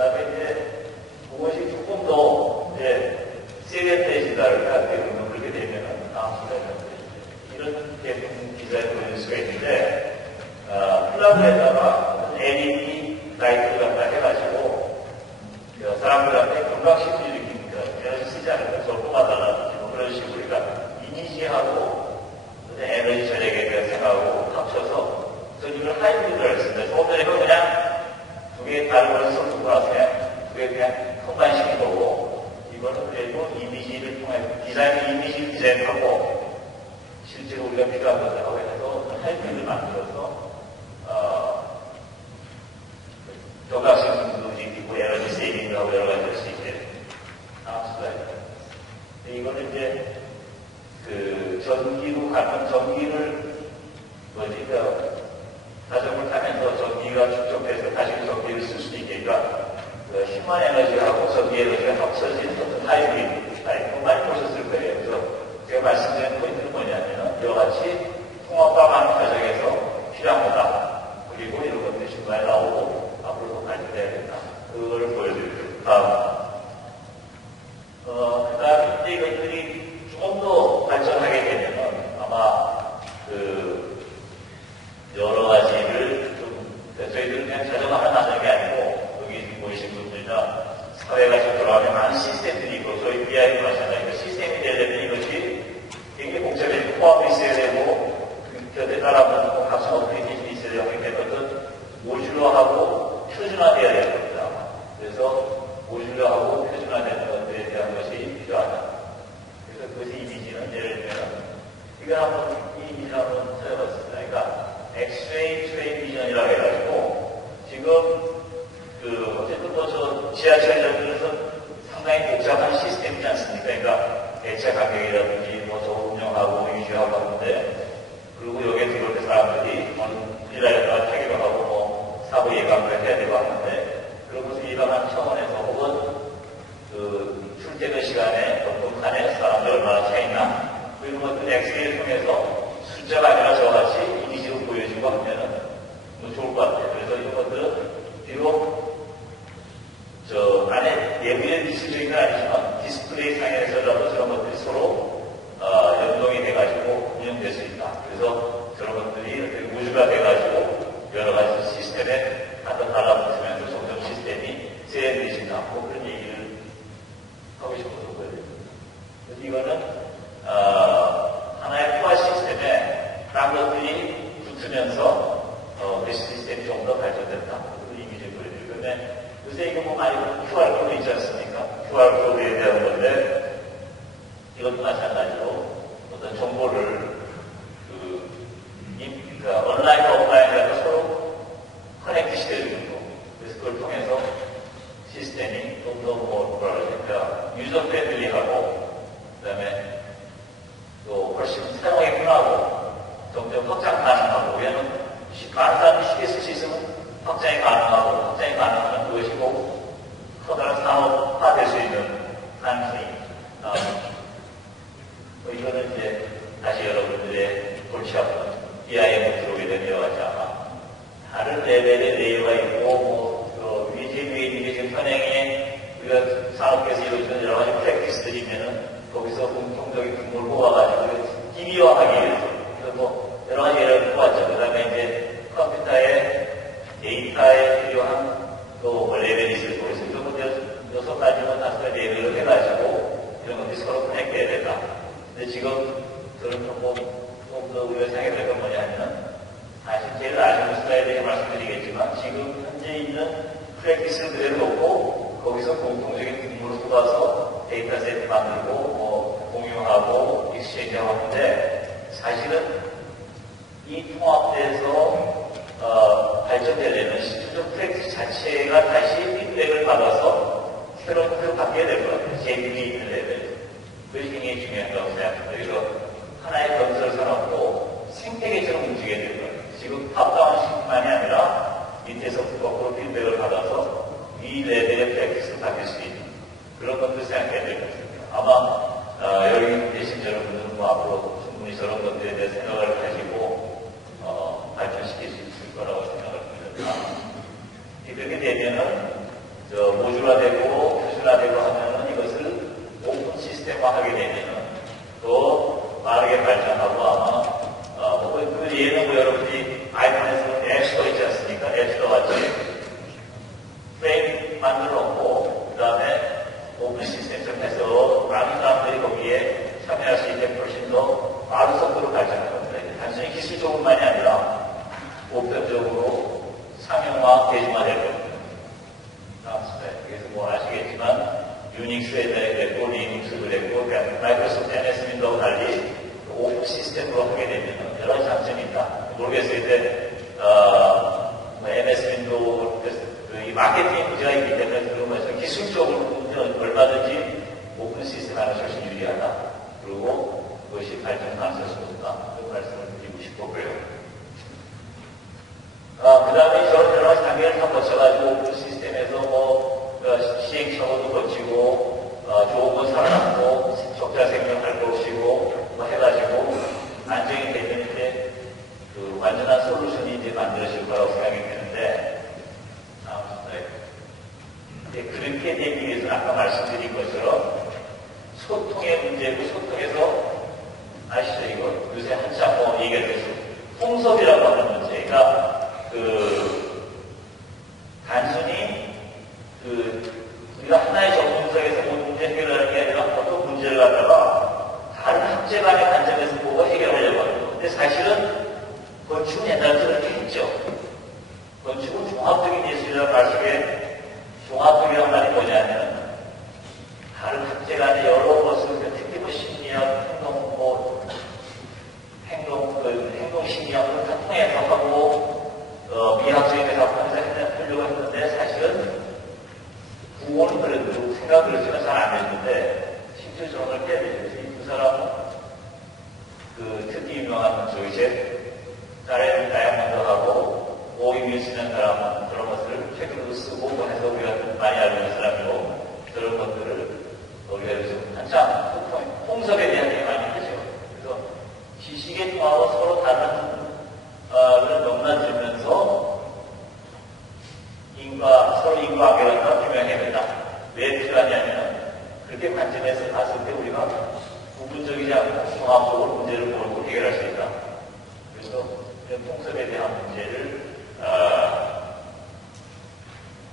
다음에 이제 그것이 조금 더 이제 세련돼지다를 생각해보면 그렇게 되면은 다음 슬라이드 이런 제품 디자인 보여줄 수가 있는데 어, 플라그에다가 LED 라이트를 갖다 해가지고 그 사람들한테 경각심을 일으킵니다. 에너지 쓰지 않으면 절도하다라든지 뭐 그런 식으로 우리가 이니시하고 에너지 절약에 대한 생각하고 합쳐서 그래서 하이브리드를 했습니다. 조금 전에 그냥 두 개의 다른 걸 섞고 나서 그냥 두개 그냥 컴바인시킨 거고 이거는 그래도 이미지를 통해 디자인 이미지를 디자인하고 실제로 우리가 필요한 것을 하고 해서 하이브리드를 만들어서 어, 경각심도 지키고 에너지 세이빙을 하고 여러 가지 할 수 있게 다음 슬라이드. 이거는 이제 그 전기로 가는 전기를 뭐지 그 자전거를 타면서 전기가 축적돼서 다시 전기를 쓸 수 있게 그러니까 그 휴먼 에너지하고 전기 에너지가 합쳐진 어떤 하이브리드 타입 많이 보셨을 거예요. 그래서 제가 말씀드린 포인트는 뭐냐면 여러 가지 통합과만 과정에서 필요한 거다. 그리고 이런 것들이 중간에 나오고 앞으로도 발전해야 된다. 그걸 보여드릴게요. 다음. 어, 그 다음에 이제 이것들이 조금 더 발전하게 되면 아마 그 여러 가지를 좀 저희들은 그냥 자전거 하나 만드는 게 아니고 여기 보이신 분들이나 사회가 지금 돌아가면 많은 시스템들이 있고 저희 BI도 마찬가지로 그 시스템이 되려면 이것이 굉장히 복잡해지고 포함이 있어야 되고 그 곁에 따라붙고 각성 어플리케이션이 있어야 되고 하게 되거든 모듈러하고 표준화되어야 될 겁니다. 그래서 모듈러하고 표준화되는 것들에 대한 것이 필요하다. 그래서 그것이 이미지는 예를 들면 이거 한번 이 이미지 한번 찾아봤습니다. 그러니까 엑스레이 트레인 비전이라고 해가지고 지금 그 어쨌든 뭐저 지하철 정도에서 상당히 복잡한 시스템이지 않습니까? 그러니까 대체 가격이라든지 뭐저 운영하고 유지하고 하는데 그리고 여기에 들어올 때 사람들이 우리나라에 타기로 하고 뭐 사고 예방을 해야 되고 하는데 그런 것을 예방하는 차원에서 혹은 그 출퇴근 시간에 어떤 간에 사람들 얼마나 차 이런 것들 엑스레이를 통해서 숫자가 아니라 저같이 이미지로 보여지고 하면은 뭐 좋을 것 같아요. 그래서 이런 것들은 비록 저 안에 미술적인 건 아니지만 디스플레이 상에서라도 저런 것들이 서로 어, 연동이 돼가지고 운영될 수 있다. 그래서 저런 것들이 우주가 돼가지고 여러 가지 시스템에 갖다 달라붙으면서 점점 시스템이 세련되진다. 뭐 그런 얘기를 하고 싶어서 그래요. 이거는 어, 하나의 포화 시스템에 딴 것들이 붙으면서 어, 그 시스템이 좀 더 발전된다. 그 이미지를 보여드리고 근데 요새 이거 뭐 많이 QR코드 있지 않습니까? QR코드에 대한 건데 이것도 마찬가지로 어떤 정보를 그, 이, 그러니까 온라인과 오프라인과 서로 커넥트 시켜주는 거. 그래서 그걸 통해서 시스템이 좀 더 뭐, 뭐라 그러니까 유저 프렌들리하고 그다음에 또 훨씬 사용하기 편하고 점점 확장 가능하고 왜냐하면 많은 사람이 쉽게 쓸 수 있으면 확장이 가능하고 확장이 가능하면 그것이 꼭 커다란 산업화될 수 있는 가능성이 나옵니다. 뭐 이거는 이제 다시 아픈 BIM을 들어오게 가지 아마 다른 레벨의 레이어가 있고 뭐, 그 있는 게 지금 현행에 우리가 산업계에서 이루어지는 여러 가지 프랙티스들이 있면은 거기서 공통적인 분모를 모아가지고 기미화하기 위해서 그래서 뭐 여러 가지 예를 뽑았죠. 그 다음에 이제 컴퓨터에 데이터에 필요한 또 레벨이 있을 거고 그래서 이런 것들 여섯 가지나 다섯 가지 레벨을 해가지고 이런 것들이 서로 커넥트해야 된다. 근데 지금 저는 조 금 좀더 우리가 생각해야 될건 뭐냐면 사실 제일 아쉬운 슬라이드에 말씀드리겠지만 지금 현재 있는 프랙티스를 그대로 놓고 거기서 공통적인 분모를 뽑아서 데이터 세트 만들고 뭐 공유하고 익스체인지하고 하는데 사실은 이 통합돼서 어, 발전되려면 시초적 프랙티스 자체가 다시 피드백을 받아서 새로운 것을 바뀌어야 될것 같아요. 제품이 있는 레벨. 그것이 굉장히 중요하다고 생각합니다. 그래서 하나의 건설 산업도 생태계처럼 움직여야 될것 같아요. 지금 탑다운식만이 아니라 밑에서부터 거꾸로 피드백을 받아서 위 레벨의 프랙티스를 바뀔 수 있는 그런 것들 생각해야 될 것 같습니다. 아마 어, 여기 계신 여러분들은 뭐 앞으로 충분히 저런 것들에 대해 생각을 가지고 어, 발전시킬 수 있을 거라고 생각을 합니다. 그렇게 되면은 저 모듈화되고 표준화되고 하면은 이것을 오픈 시스템화하게 되면은 또 빠르게 발전하고 아마 어, 뭐, 그 여러분이 아이폰에서 앱스토어 있지 않습니까? 앱스토어 같이 프레임 만들어 놓고 그 다음에 오픈 시스템처럼 해서 많은 사람들이 거기에 참여할 수 있게 훨씬 더 빠른 속도로 겁니다. 단순히 기술적으로만이 아니라 보편적으로 상용화, 대중화될 겁니다. 다음 스타일. 그래서 뭐 아시겠지만 유닉스에 대했고 리눅스도 됐고 마이크로소프트 MS 윈도우 달리 오픈 시스템으로 하게 되면 여러 장점이 있다. 모르겠어요. 이제 어, 뭐 MS 윈도우 그이 마케팅 문제가 있기 때문에 그런 것에서 기술적으로 얼마든지 오픈 시스템 하나 훨씬 유리하다. 그리고 그것이 발전 가능성이 높다. 그런 말씀을 드리고 싶었고요. 아, 그 다음에 저런 여러 단계를 다 거쳐가지고 오픈 시스템에서 뭐 어, 시행착오도 거치고 어, 좋은 건 살아남고 적자 생명 할 것이고 뭐 해가지고 안정이 되면 이제 그 완전한 솔루션이 이제 만들어질 거라고 생각이 되는데 다음 슬라이드. 그렇게 되기 위해서는 아까 말씀드린 것처럼 소통의 문제고 소통에서 아시죠 이거 요새 한참 뭐 얘기가 되죠 홍섭이라고 하는 문제가 그 단순히 그 우리가 하나의 전문성에서 문제 해결하는 게 아니라 어떤 문제를 갖다가 다른 학제 간의 관점에서 보고 해결하려고 하는 근데 사실은 건축은 옛날부터 그렇게 했죠. 건축은 종합적인 예술이라는 말씀에 종합적이라는 말이 뭐냐면 다른 학제 간의 여러 것을 특히 뭐 심리학, 행동, 뭐 행동, 그 행동 심리학을 다 통해서 하고 어, 미학적인 대답을 하려고 했는데 사실은 구호는 그래도 생각을 그렇지만 잘 안 했는데 실제 정을 해야 되죠. 이 두 사람은 그 특히 유명한 조이제 다른 다이아몬드하고 오이뮤스라는 사람은 그런 것을 책으로 쓰고 뭐 해서 우리가 많이 알고 있는 사람이고 그런 것들을 우리가 요즘 한참 홍섭에 대한 얘기 많이 하죠. 그래서 지식의 통하고 서로 다른 어, 그런 넘나들면서 인과, 서로 인과 관계를 다 규명해야 된다. 왜 필요하냐면, 그렇게 관점에서 봤을 때 우리가 부분적이지 않고 종합적으로 문제를 모르고 해결할 수 있다. 그래서 통섭에 대한 문제를, 어,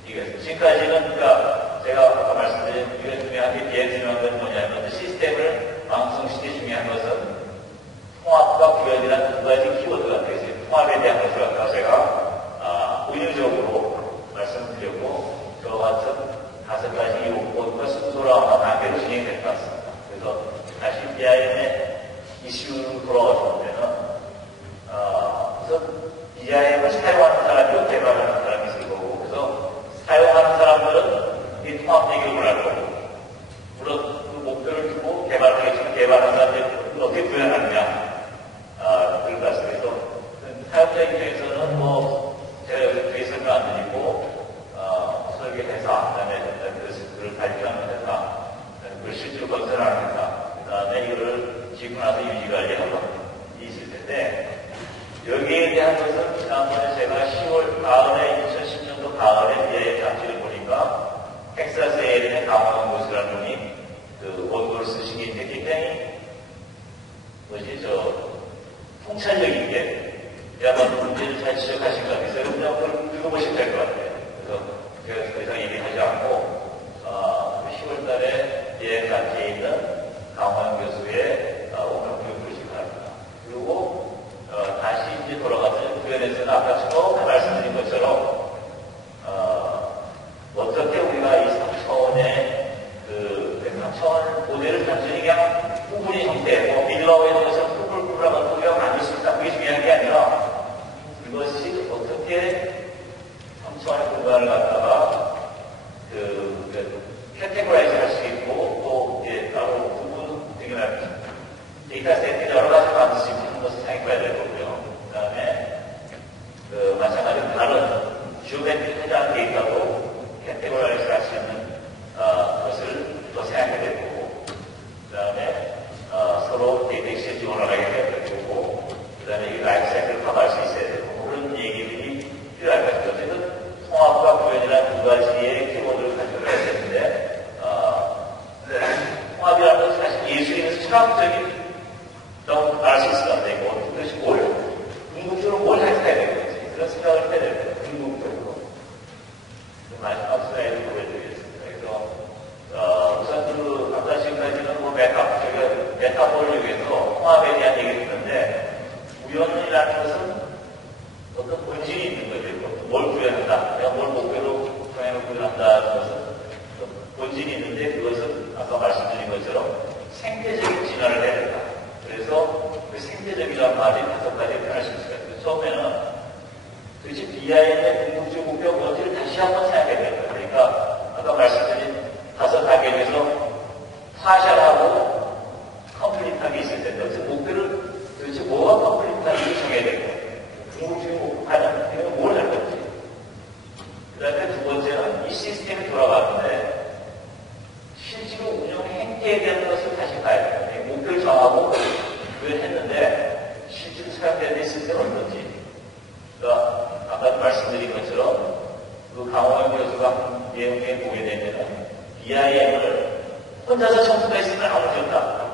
이게 지금까지는 그러니까 제가 아까 말씀드린 우리가 중요한 게 제일 중요한 건 뭐냐면 시스템을 방송시대 중요한 것은 통합과 구현이라는 두 가지 키워드가 되겠어요. 통합에 대한 것을 아까 제가 아, 의료적으로 말씀드렸고 저와 같은 다섯 가지 요건과 순서로 아마 단계로 진행이 될것 같습니다. 그래서 다시 BIM의 이슈로 돌아가서 보면은 아, 우선 BIM을 사용하는 사람이 개발하는 사람이 있을 거고 그래서 사용하는 사람들은 이 통합 얘기를 원할 거고 물론 그 목표를 두고 개발하겠지만 개발하는 사람들이 어떻게 구현하느냐 아, 그런 말씀에서 사용자 입장에서는 뭐 제가 여기 뒤에 설명 안 드리고 어, 설계회사, 그다음에 글을 발표하는 회사, 그걸 실제로 건설하는 회사, 그다음에 이거를 짓고 나서 유지 관리하고 있을 텐데 대한 것은 지난번에 제가 10월 가을에 2010년도 가을에 비하의 잡지를 보니까 텍사스 에일의 강원원 교수라는 분이 그 원고를 게 있는데 굉장히 뭐지 저 통찰력인 게 야만 문제를 잘 지적하신 것 같아서 그냥 그걸 읽어보시면 될 것 같아요. integration. 뭘 구현한다. 내가 뭘 목표로 것은 어떤 본질이 있는데 그것은 아까 말씀드린 것처럼 생태적인 진화를 해야 된다. 그래서 그 생태적이라는 말이 다섯 가지 표현할 수 있을 것 같아요. 처음에는 도대체 BIM의 궁극적 목표가 뭔지를 다시 한번 생각해야 됩니다. 그러니까 아까 말씀드린 다섯 단계 중에서 파셜하고 컴플릿하게 있을 텐데 그래서 목표를 도대체 뭐가 컴플릿한지 정해야 되고 궁극적인 목표는 내가 뭘 할 건지 그 다음에 두 번째는 이 시스템이 돌아가는데 실제로 운영 행태에 대한 것을 다시 봐야 돼요. 목표를 정하고 그걸 했는데 실제로 사용되는 시스템은 어떤지 그러니까 아까도 말씀드린 것처럼 그 강호영 교수가 한 내용에 보게 되면 BIM을 혼자서 청소가 있으면 아무 문제 없다.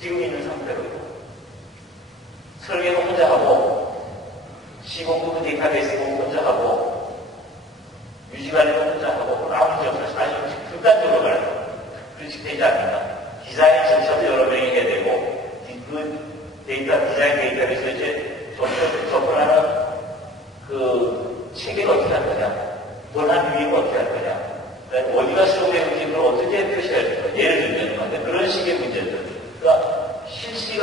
지금 있는 상태로 설계는 혼자 하고 시공부도 데이터베이스도 혼자 하고 유지관리도 혼자 하고 그건 아무 문제 없어요. 아주 극단적으로 가요. 그렇게 되지 않는다. 디자인 전체도 여러 명이 해야 되고 그 데이터 디자인 데이터베이스에 이제 접근, 접근하는 그 체계를 어떻게 할 거냐 원한 유입을 어떻게 할 거냐 어디가 수용되는지 그걸 어떻게 표시할 거냐 예를 들면 그런 식의 문제들 그러니까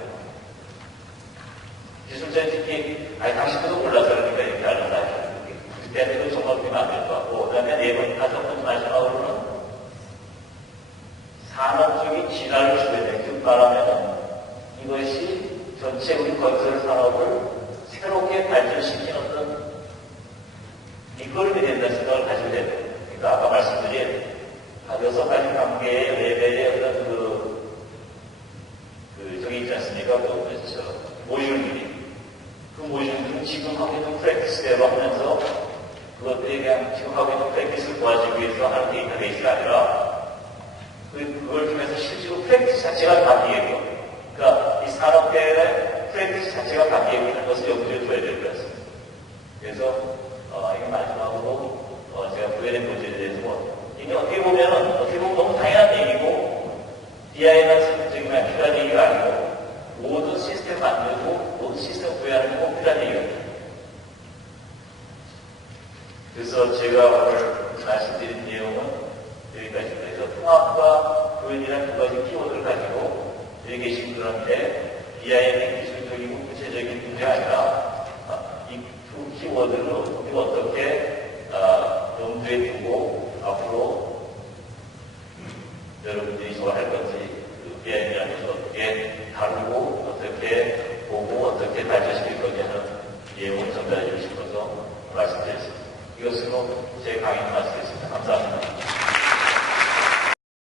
기술자 특히, 아니, 당신도 몰라서 그러니까 이렇게 하는 거 아니에요. 그때도 정말 그러면 안될 것 같고, 그 다음에 네 번, 다섯 번째 마지막으로는 산업적인 진화를 주게 돼. 즉 말하면 이것이 전체 우리 건설 산업을 새롭게 발전시킨 어떤 밑거름이 된다는 생각을 가지게 돼요. 그러니까 아까 말씀드린 여섯 가지 단계의 레벨의 어떤 그, 그, 저기 있지 않습니까? 그, 저, 모듈들이. 그 모듈들은 지금 하고 있는 프랙티스대로 하면서 그것들이 그냥 지금 하고 있는 프랙티스를 도와주기 위해서 하는 데이터베이스가 아니라 그, 그걸 통해서 실제로 프랙티스 자체가 바뀌겠고, 그러니까 이 산업계의 프랙티스 자체가 바뀌고 있는 것을 염두에 둬야 될 것 같습니다. 그래서, 어, 이게 마지막으로, 어, 제가 부여된 문제에 대해서 뭐, 이게 어떻게 보면, 어떻게 보면 너무 당연한 얘기고, DI만 지금 필요한 얘기가 아니고, 모든 시스템 만들고, 모든 시스템 구현하는 게 꼭 필요한 얘기입니다. 그래서 제가 오늘 말씀드린 내용은 여기까지입니다. 그래서 통합과 구현이라는 두 가지 키워드를 가지고 여기 계신 분한테 BIM의 기술적이고 구체적인 문제가 아니라 이두 키워드를 어떻게 아, 염두에 두고 앞으로 여러분들이 좋아할 건지 그 BIM이라는 것을 어떻게 다루고 어떻게 보고 어떻게 발전시킬 건지 하는 내용을 전달해 것으로 말씀드렸습니다. 이것으로 제 강의 말씀